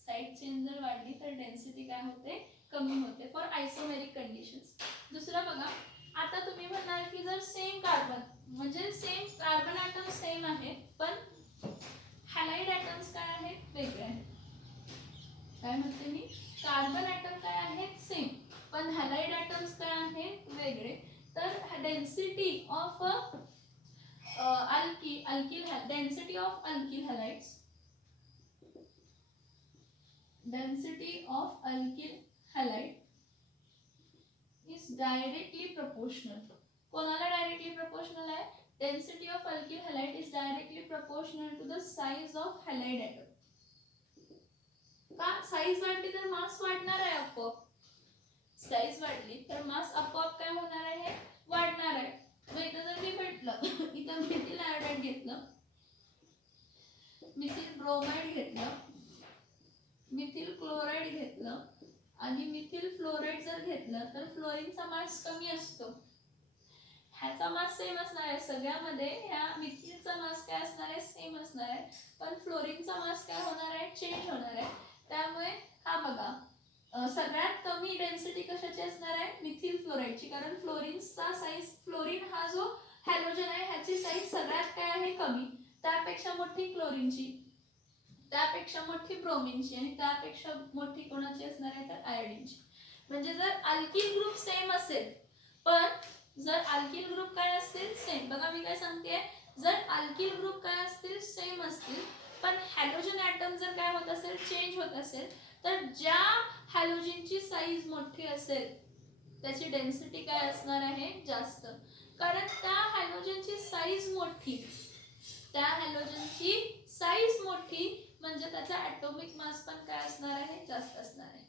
साइड चेन जर वाढली तर डेन्सिटी काय होते? कमी होते. For isomeric conditions. दुसरा बघा, आता तुम्ही म्हणाल की जर सेम कार्बन म्हणजे सेम कार्बन ॲटम सेम आहे पण हॅलाइड ॲटम्स काय आहेत? वेगळे आहेत. काय म्हणते मी? कार्बन ॲटम काय आहेत? सेम, पण हॅलाइड ॲटम्स काय आहेत? वेगळे. तर density of density of alkyl halides, density of alkyl halide is directly proportional. कोणाला डायरेक्टली प्रोपोर्शनल आहे? Density of alkyl halide is directly proportional to the size of halide atom. का? Size वाढली तर मास वाढणार आहे आपोआप. आणि मिथिल फ्लोराईड जर घेतलं तर फ्लोरीनचा मास कमी असतो. ह्याचा मास सेम असणार आहे सगळ्यामध्ये, ह्या मिथिलचा मास काय असणार आहे सेम असणार आहे, पण फ्लोरीनचा मास काय होणार आहे चेंज होणार आहे. त्यामुळे हा बघा सगळ्यात कमी डेन्सिटी कशाची असणार आहे मिथिल फ्लोराईडची, कारण फ्लोरीनचा साईज, फ्लोरीन हा जो हॅलोजन आहे ह्याची साईज सगळ्यात काय आहे कमी, त्यापेक्षा मोठी क्लोरीनची, त्यापेक्षा मोठी ब्रोमीनची आणि त्यापेक्षा मोठी कोणाची असणार आहे तर आयोडीनची. म्हणजे जर अल्किल ग्रुप सेम असेल पण जर अल्किल ग्रुप काय असतील सेम, बघा मी काय सांगते, जर अल्किल ग्रुप काय असतील सेम असतील पण हॅलोजन ॲटम जर काय होत असेल चेंज होत असेल, तर ज्या हॅलोजनची साईज मोठी असेल त्याची डेन्सिटी काय असणार आहे जास्त, कारण त्या हॅलोजनची साईज मोठी, त्या हॅलोजनची साईज मोठी म्हणजे त्याचा ॲटॉमिक मास पण काय असणार आहे जास्त असणार आहे.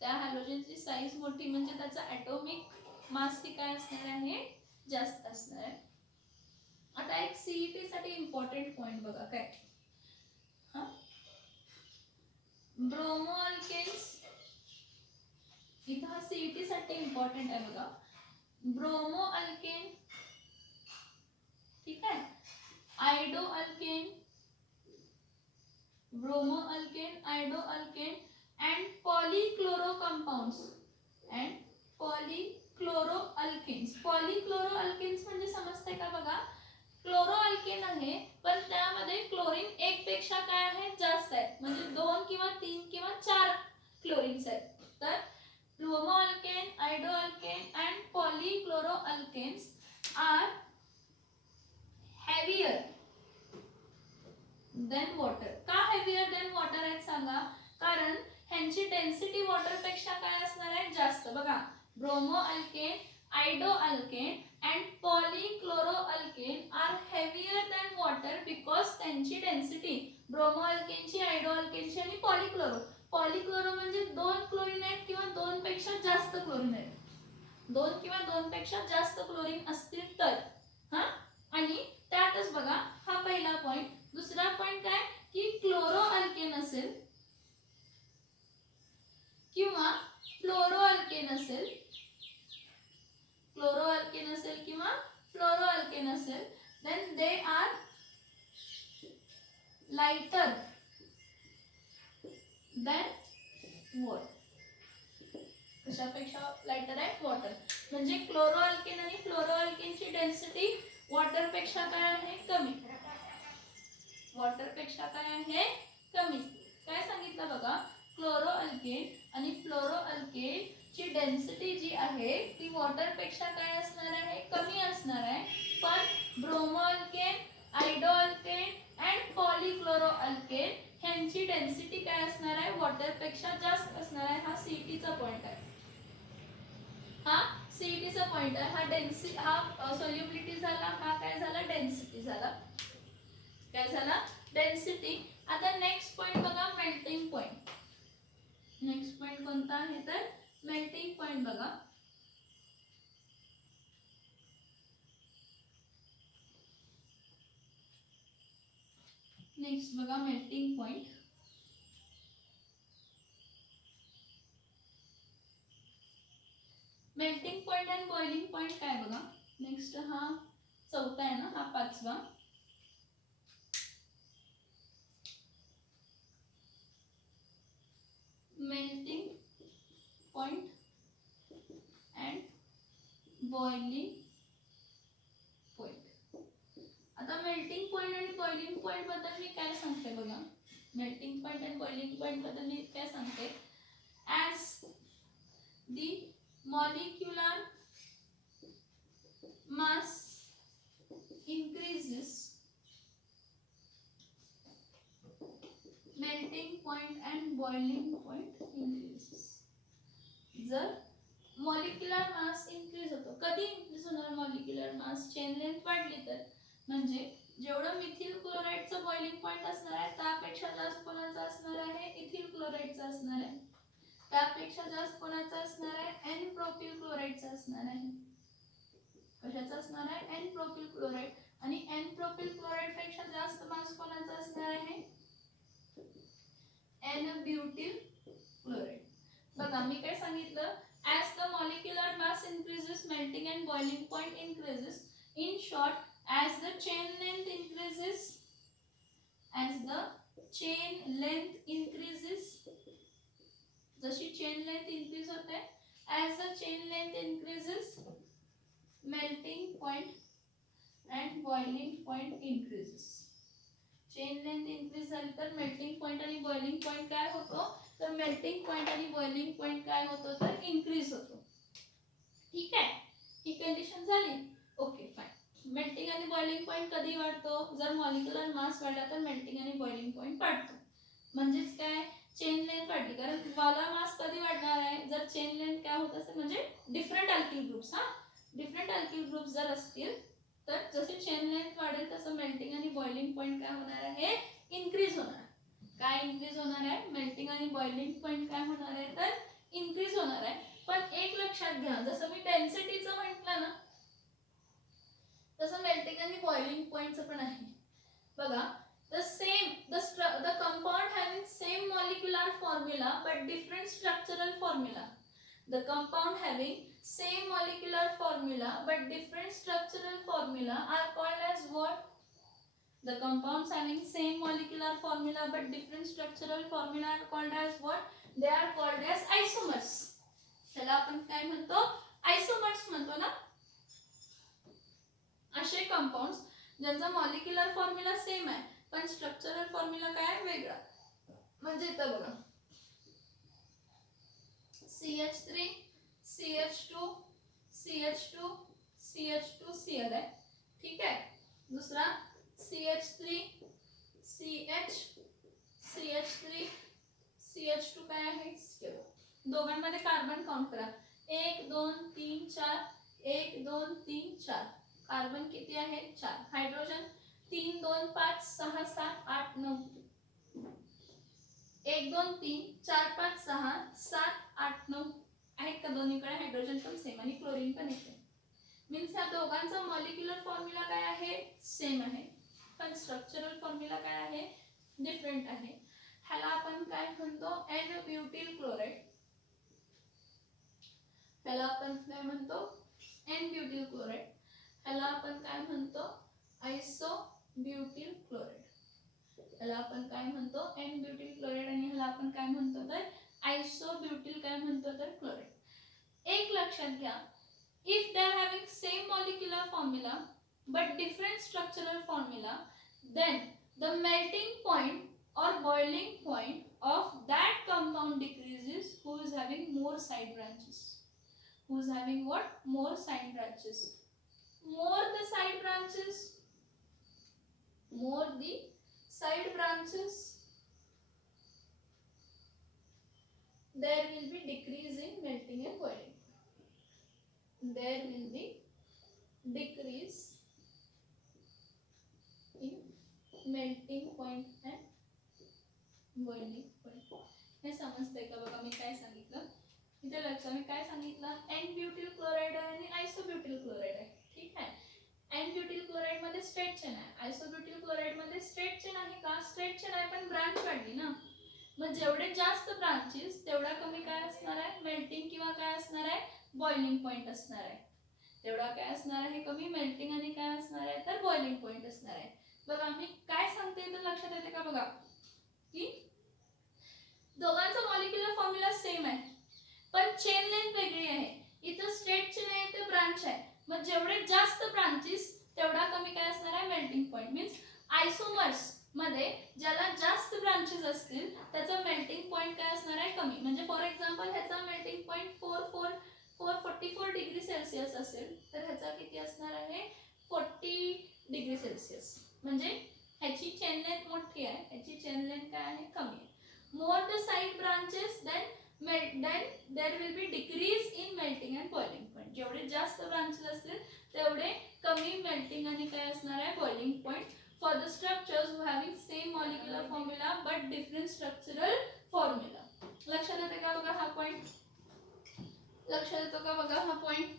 त्या हॅलोजनची साईज मोठी म्हणजे त्याचा ॲटॉमिक मास ही काय असणार आहे जास्त असणार आहे. आता एक सीईटी साठी इम्पॉर्टंट पॉइंट बघा काय, ब्रोमो अल्केन्स, इथं हा सीईटी साठी इम्पॉर्टंट आहे बघा, ब्रोमो अल्केन, ठीक आहे, iodo alkane, bromo alkane, iodo alkane and polychloro compounds and polychloroalkanes. polychloroalkanes म्हणजे समजते का बघा, क्लोरो अल्केन आहे पण त्यामध्ये क्लोरीन एक पेक्षा काय आहे जास्त आहे, म्हणजे 2 किंवा 3 किंवा 4 क्लोरीन्स आहेत. तर bromo alkane, iodo alkane and polychloroalkanes are heavier than water. का heavier than water आहेत सांगा, कारण ह्यांची डेन्सिटी वॉटर पेक्षा काय असणार आहे जास्त. बघा bromo alkane, iodo alkane and polychloroalkane are heavier than water because त्यांची डेन्सिटी ब्रोमो अल्केनची, आयडो अल्केनची आणि पॉलीक्लोरो म्हणजे 2 क्लोरीन आहेत किंवा 2 पेक्षा जास्त क्लोरीन आहेत, 2 किंवा 2 पेक्षा जास्त क्लोरीन असतील तर हा. आणि त्यातच बघा हा पहिला पॉइंट. दुसरा पॉइंट काय की क्लोरो अल्केन असेल किंवा फ्लोरो अल्केन असेल, क्लोरो अल्केन असेल किंवा फ्लोरो अल्केन असेल, then they are lighter than water. कशापेक्षा लाइटर आहे वॉटर, म्हणजे क्लोरो अल्केन आणि फ्लोरो अल्केनची डेन्सिटी वॉटर पेक्षा काय आहे कमी, वॉटर पेक्षा काय आहे कमी. काय सांगितलं बघा, क्लोरो अल्केन आणि फ्लोरो अल्केन ची डेन्सिटी जी आहे ती वॉटर पेक्षा काय असणार आहे कमी असणार आहे, पण bromo alkane, iodo alkane and polychloro alkane ह्यांची डेन्सिटी काय असणार आहे वॉटर पेक्षा जास्त असणार आहे. हा सीईटीचा पॉइंट आहे, हा सीईटीचा पॉइंट आहे. हा डेन्सिटी, हा सॉल्युबिलिटी झाला, हा काय झाला डेन्सिटी झाला, काय झाला डेन्सिटी. आता नेक्स्ट पॉइंट बघा मेल्टिंग पॉइंट. नेक्स्ट पॉइंट कोणता आहे तर मेल्टिंग पॉइंट बघा. नेक्स्ट बघा मेल्टिंग पॉइंट. मेल्टिंग पॉइंट आणि बॉइलिंग पॉइंट काय बघा. नेक्स्ट हा चौथा आहे ना, हा पाचवा. Melting point and boiling point. आता मेल्टिंग पॉइंट आणि बॉइलिंग पॉइंट बद्दल मी काय सांगते बघा. मेल्टिंग पॉइंट आणि बॉइलिंग पॉइंट बद्दल मी काय सांगते, as the molecular mass increases, melting point and boiling point increases. जर molecular mass increase होतो, कधी increase होणार molecular mass, चेन लेंथ वाढली तर, म्हणजे जेवढं मिथिल क्लोराइडचं बॉइलिंग पॉइंट असणार आहे त्यापेक्षा जास्त कोणाचा असणार आहे इथिल क्लोराइडचा असणार आहे, त्यापेक्षा जास्त कोणाचा असणार आहे एन प्रोपिल क्लोराइडचा असणार आहे. कशाचा असणार आहे एन प्रोपिल क्लोराइड. आणि एन प्रोपिल क्लोराइड पेक्षा जास्त मास कोणाचा असणार आहे एन ब्युटिल क्लोराइड. बघा मी काय सांगितलं, as the molecular mass increases melting and boiling point increases. In short, as the chain length increases, as the chain length increases, जशी chain length increase होते, as the chain length increases, melting point and boiling point increases. Chain length increase झाली तर melting point आणि boiling point काय होतो, तर melting point आणि boiling point काय होतो, तर इंक्रीज होतो. ठीक आहे, ही कंडिशन झाली. Okay fine. मेल्टिंग आणि बॉइलिंग पॉइंट कधी वाढतो, जर मॉलिक्युलर मास वाढला तर मेल्टिंग आणि बॉइलिंग पॉइंट वाढतो. म्हणजेच काय, चेन लेंथ वाढली. कारण वाला मास कधी वाढणार आहे, जर चेन लेंथ काय होत असेल, म्हणजे different alkyl groups, different alkyl groups जर असतील तर जसे चेन लेंथ वाढेल तसं मेल्टिंग आणि बॉइलिंग पॉइंट काय होणार आहे, इन्क्रीज होणार. काय इन्क्रीज होणार आहे, मेल्टिंग आणि बॉइलिंग पॉइंट काय होणार आहे, तर इन्क्रीज होणार आहे. पण एक लक्षात घ्या, जसं मी डेन्सिटीचं म्हटलं ना, तसं मेल्टिंग आणि बॉइलिंग पॉइंटचं पण आहे. बघा, the compound having same molecular formula but different structural formula. The compound having same molecular formula but different structural formula are called as what? The compounds having same molecular formula but different structural formula are called as what? They are called as isomers. त्याला आपण काय म्हणतो, आयसोमर्स म्हणतो ना. असे compounds ज्यांचा molecular formula same आहे पण स्ट्रक्चरल फॉर्म्युला काय वेगळा. म्हणजे इथं बघा, CH3 CH2 CH2 CH2 Cl आहे. ठीक आहे, दुसरा CH3 CH CH3 CH2 काय आहे, Cl. दोघांमध्ये कार्बन काउंट करा, 1 2 3 4, 1 2 3 4. कार्बन किती आहे, 4. हायड्रोजन 3 2 5 6 7 8 9, 1 2 3 4 5 6 7 8 9 आहेत का दोन्हीकडे. हायड्रोजन पण सेम आणि क्लोरीन पण येते. मीन्स या दोघांचा मॉलिक्युलर फॉर्म्युला काय आहे, सेम आहे, पण स्ट्रक्चरल फॉर्म्युला काय आहे, डिफरंट आहे. ह्याला आपण काय म्हणतो, एन ब्युटिल क्लोराइड. ह्याला आपण काय म्हणतो, एन ब्युटिल क्लोराइड. ह्याला आपण काय म्हणतो, आयसो ब्युटिल क्लोराइड. ह्याला आपण काय म्हणतो, एन ब्युटिल क्लोराइड. आणि ह्याला आपण काय म्हणतो, तर आयसो ब्युटिल काय म्हणतो, तर क्लोराइड. एक लक्षात घ्या, if they are having same molecular formula but different structural formula, then the melting point or boiling point of that compound decreases who is having more side branches. Who is having what, more side branches. More the side branches, more the side branches, there will be decrease in melting and boiling. There will be decrease in melting point and boiling point. हे समजतंय का, बघा मी काय सांगितलं इथे, लक्षात मी काय सांगितलं, एन ब्युटिल क्लोराइड आहे आणि आयसोब्युटिल क्लोराइड आहे. ठीक आहे, एन ब्युटिल क्लोराइड मध्ये स्ट्रेट चेन आहे, आयसोब्युटिल क्लोराइड मध्ये स्ट्रेट चेन आहे का, स्ट्रेट चेन आहे पण ब्रांच वाढली ना. मग जेवढे जास्त ब्रांचेस तेवढा कमी काय असणार आहे, मेल्टिंग किंवा काय असणार आहे, बॉइलिंग पॉइंट असणार आहे. तेवढा काय असणार आहे, कमी मेल्टिंग आणि काय असणार आहे, तर बॉइलिंग पॉइंट असणार आहे. बघा मी काय सांगते तर लक्षात येते का, बघा की दोघांचा मॉलिक्युलर फॉर्म्युला सेम आहे पण चेन लेंथ वेगळी आहे. इथं स्ट्रेट चेन आहे, इथे ब्रांच आहे. मग जेवढे जास्त ब्रांचेस तेवढा कमी काय असणार आहे, मेल्टिंग पॉइंट. मीन्स आयसोमर्स मध्ये ज्याला जास्त ब्रांचेस असतील त्याचा मेल्टिंग पॉइंट काय असणार आहे, कमी. म्हणजे फॉर एक्झाम्पल ह्याचा मेल्टिंग पॉइंट 444 डिग्री सेल्सिअस असेल तर ह्याचा किती असणार आहे, 40 डिग्री सेल्सिअस. म्हणजे ह्याची चेन लेंथ मोठी आहे, ह्याची चेन लेंथ काय आहे, कमी आहे. More the side branches then there will be decrease in melting and boiling point. जेवढे जास्त ब्रांचेस असतील तेवढे कमी मेल्टिंग आणि काय असणार आहे, boiling point. For the structures who having same molecular formula but different structural formula. लक्षात येते का बघा हा पॉइंट, लक्षात येतो का बघा हा पॉइंट.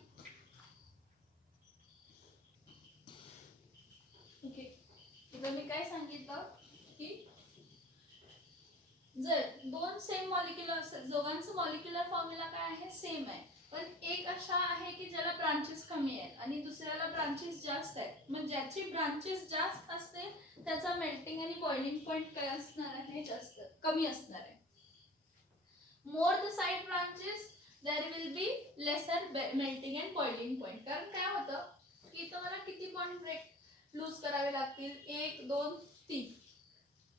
ओके, इथं मी काय सांगितलं की जर दोन सेम मॉलिक्युलर असेल, दोघांचं मॉलिक्युलर फॉर्म्युला काय आहे, सेम आहे, पण एक अशा आहे की ज्याला ब्रांचेस कमी आहेत आणि दुसऱ्याला ब्रांचेस जास्त आहेत. मग ज्याची ब्रांचेस जास्त असते त्याचा मेल्टिंग आणि बॉइलिंग पॉइंट काय असणार आहे, जास्त कमी असणार आहे. More the side branches there will be lesser melting and boiling point. कारण काय होतं की तुम्हाला किती बॉन्ड ब्रेक लूज करावे लागतील, 1 2 3,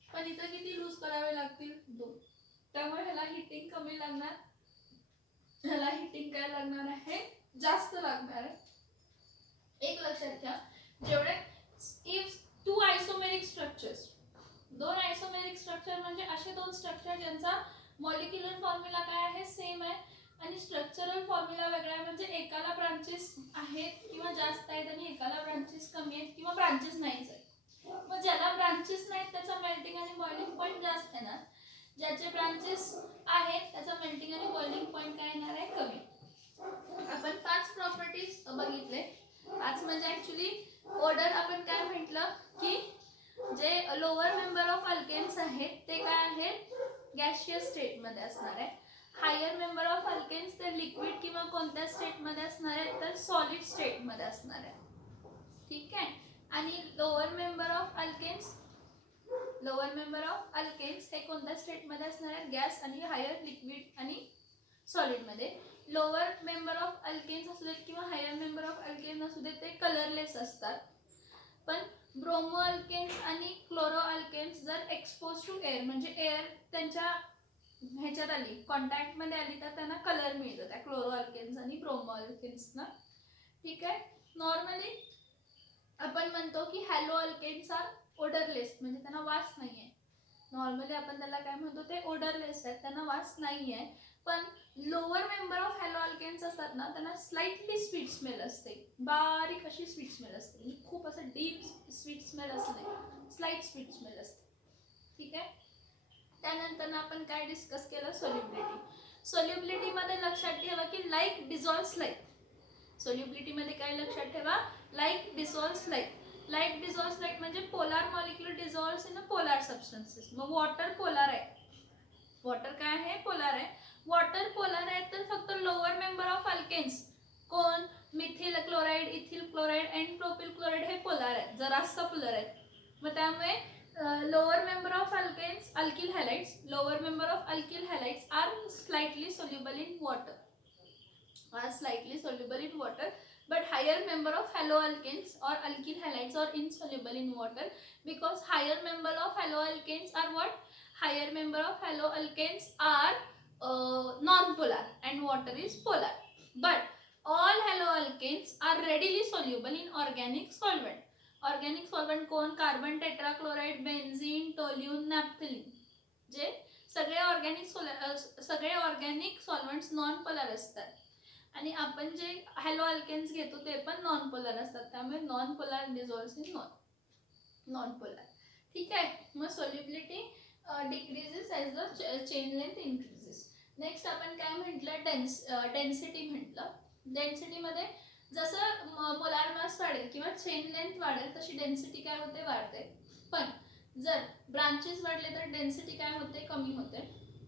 पण इथं किती लूज करावे लागतील, 2. त्यामुळे ह्याला हिटिंग कमी लागणार, ह्याला हिटिंग काय लागणार आहे, जास्त लागणार आहे. एक लक्षात घ्या, जेवढे इफ 2 आयसोमेरिक स्ट्रक्चर्स, 2 आयसोमेरिक स्ट्रक्चर म्हणजे असे 2 स्ट्रक्चर ज्यांचा मॉलिक्युलर फॉर्म्युला काय आहे, सेम आहे आणि स्ट्रक्चरल फॉर्म्युला वेगळा आहे. म्हणजे एकाला ब्रांचेस आहेत किंवा जास्त आहेत आणि एकाला ब्रांचेस कमी आहेत किंवा ब्रांचेस नाहीच आहेत. मग ज्याला ब्रांचेस नाहीत त्याचा मेल्टिंग आणि बॉइलिंग पॉइंट जास्त येणार, ज्याचे ब्रांचेस आहेत त्याचा मेल्टिंग आणि बॉइलिंग पॉइंट काय येणार आहे, कमी. आपण 5 प्रॉपर्टीज बघितले. 5 म्हणजे ऍक्च्युली ऑर्डर आपण काय म्हटलं की जे लोअर मेंबर ऑफ अल्केन्स आहेत ते काय आहेत, गॅशियस स्टेट मध्ये असणार आहे. हायर मेंबर ऑफ अल्केन्स ते लिक्विड किंवा कोणत्या स्टेट मध्ये असणार आहेत, तर सॉलिड स्टेट मध्ये असणार आहे. ठीक आहे. आणि लोअर मेंबर ऑफ अल्केन्स हे कोणत्या स्टेट मध्ये असणार आहेत, गॅस आणि हायर लिक्विड आणि सॉलिड मध्ये. लोअर मेंबर ऑफ अल्केन्स असू देत किंवा हायर मेंबर ऑफ अल्केन्स असू देत ते कलरलेस असतात. पण ब्रोमो अल्केन्स आणि क्लोरो अल्केन्स जर एक्सपोज टू एअर म्हणजे एअर त्यांच्या ह्याच्यात आली, कॉन्टॅक्ट मध्ये आली, तर त्यांना कलर मिळतो त्या क्लोरो अल्केन्स आणि ब्रोमो अल्केन्सना. ठीक आहे. नॉर्मली आपण म्हणतो की हॅलो अल्केन्स आर ओडरलेस, म्हणजे त्यांना वास नाहीये. नॉर्मली आपण त्याला काय म्हणतो, ते ओडरलेस आहेत, त्यांना वास नाहीये. पण lower member of haloalkanes असतात ना, त्यांना स्लाइटली स्वीट स्मेल असते, बारीक अशी स्वीट स्मेल असते, म्हणजे खूप असं डीप स्वीट स्मेल असं नाही, स्लाइट स्वीट स्मेल असते. ठीक आहे. त्यानंतर आपण काय डिस्कस केलं, सोल्युबिलिटी. सोल्युबिलिटी मध्ये लक्षात ठेवा की लाईक डिझॉल्व्स लाईक. सोल्युबिलिटी मध्ये काय लक्षात ठेवा, like dissolves like. Like dissolves like म्हणजे polar molecule dissolves in a polar substances. मग वॉटर पोलार आहे, वॉटर काय आहे, पोलार आहे. वॉटर पोलार आहे तर फक्त लोअर मेंबर ऑफ अल्केन्स कोण, methyl chloride, ethyl chloride and propyl chloride हे पोलार आहेत, जरासं पोलार आहेत. मग त्यामुळे lower member of alkanes, alkyl halides, lower member of alkyl halides are slightly soluble in water, but higher member of haloalkanes or alkyl halides are insoluble in water, because higher member of haloalkanes are what, higher member of haloalkanes are non-polar and water is polar, but all haloalkanes are readily soluble in organic solvent. Organic solvent कोण, carbon tetrachloride, benzene, toluene, naphthalene, जे सगळे organic solvents non polar असतात. आणि आपण जे hello alkanes घेतो ते पण नॉन पोलर असतात, त्यामुळे non polar dissolves in non polar. ठीक आहे. मग solubility decreases as the chain length increases. Next आपण काय म्हटलं, डेन्सिटी म्हटलं. डेन्सिटीमध्ये जसं मोलार मास वाढेल किंवा चेन लेंथ वाढेल तशी डेन्सिटी काय होते, वाढते. पण जर ब्रांचेस वाढले तर डेन्सिटी काय होते, कमी होते.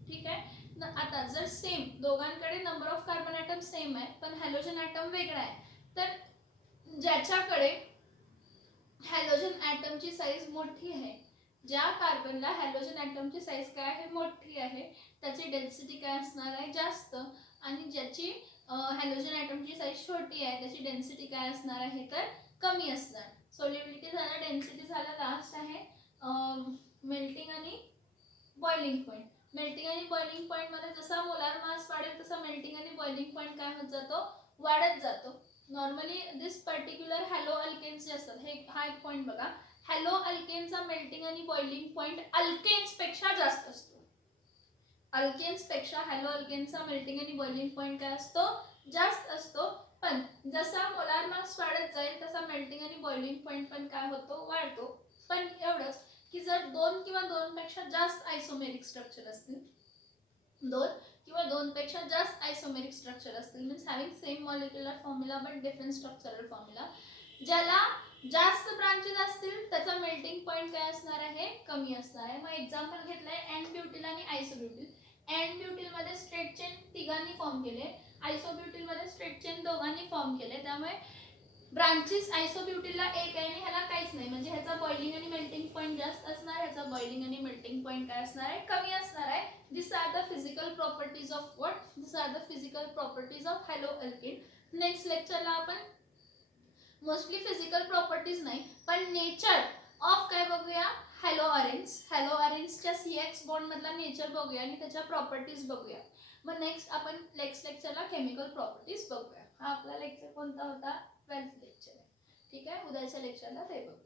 ठीक आहे. आता जर सेम दोघांकडे number of carbon atom same आहे पण हॅलोजन ॲटम वेगळा आहे, तर ज्याच्याकडे हॅलोजन ॲटमची साईज मोठी आहे, ज्या कार्बनला हॅलोजन ॲटमची साईज काय आहे, मोठी आहे, त्याची डेन्सिटी काय असणार आहे, जास्त. आणि ज्याची हॅलोजन ॲटमची साईज छोटी आहे त्याची डेन्सिटी काय असणार आहे, तर कमी असणार. सोल्युबिलिटी झालं, डेन्सिटी झालं, लास्ट आहे मेल्टिंग आणि बॉइलिंग पॉईंट. मेल्टिंग आणि बॉइलिंग पॉईंट मध्ये जसा मोलार मास वाढेल तसा मेल्टिंग आणि बॉइलिंग पॉईंट काय होत जातो, वाढत जातो. नॉर्मली दिस पर्टिक्युलर हॅलो अल्केन्स जे असतात, हे हा एक पॉईंट बघा, हॅलो अल्केनचा मेल्टिंग आणि बॉइलिंग पॉईंट अल्केन्स पेक्षा जास्त असतो. अल्केन्स पेक्षा हॅलो अल्केनचा मेल्टिंग आणि बॉइलिंग पॉईंट काय असतो, जास्त असतो. पण जसा मोलार मास वाढत जाईल तसा मेल्टिंग आणि बॉइलिंग पॉईंट पण काय होतो, वाढतो. पण एवढंच की जर 2 किंवा 2 पेक्षा जास्त आयसोमेरिक स्ट्रक्चर असतील, 2 किंवा 2 पेक्षा जास्त आयसोमेरिक स्ट्रक्चर असतील, means having same molecular formula but different structural formula, ज्याला जास्त ब्रांचेस असतील त्याचा मेल्टिंग पॉईंट काय असणार आहे, कमी असणार आहे. मग एक्झाम्पल घेतलंय एन ब्युटिल आणि आयसोब्युटिल. एन ब्युटिलमध्ये स्ट्रेट चेन तिघांनी फॉर्म केले, आयसोब्युटिलमध्ये स्ट्रेट चेन दोघांनी फॉर्म केले, त्यामुळे ब्रांचेस आयसोब्युटिलला एक आहे आणि ह्याला काहीच नाही, म्हणजे ह्याचा बॉइलिंग आणि मेल्टिंग पॉईंट जास्त असणार, ह्याचा बॉइलिंग आणि मेल्टिंग पॉईंट काय असणार आहे, कमी असणार आहे. This are the physical properties of what, this are the physical properties of hello alkane. Next लेक्चरला आपण मोस्टली फिजिकल प्रॉपर्टीज नाही पण नेचर ऑफ काय बघूया, हॅलो अरेन्स, हॅलो अरेन्सच्या CX बॉन्ड मधला नेचर बघूया आणि त्याच्या प्रॉपर्टीज बघूया. मग नेक्स्ट आपण नेक्स्ट लेक्चरला केमिकल प्रॉपर्टीज बघूया. हा आपला लेक्चर कोणता होता, 12th लेक्चर आहे. ठीक आहे, उद्याच्या लेक्चरला ते बघू.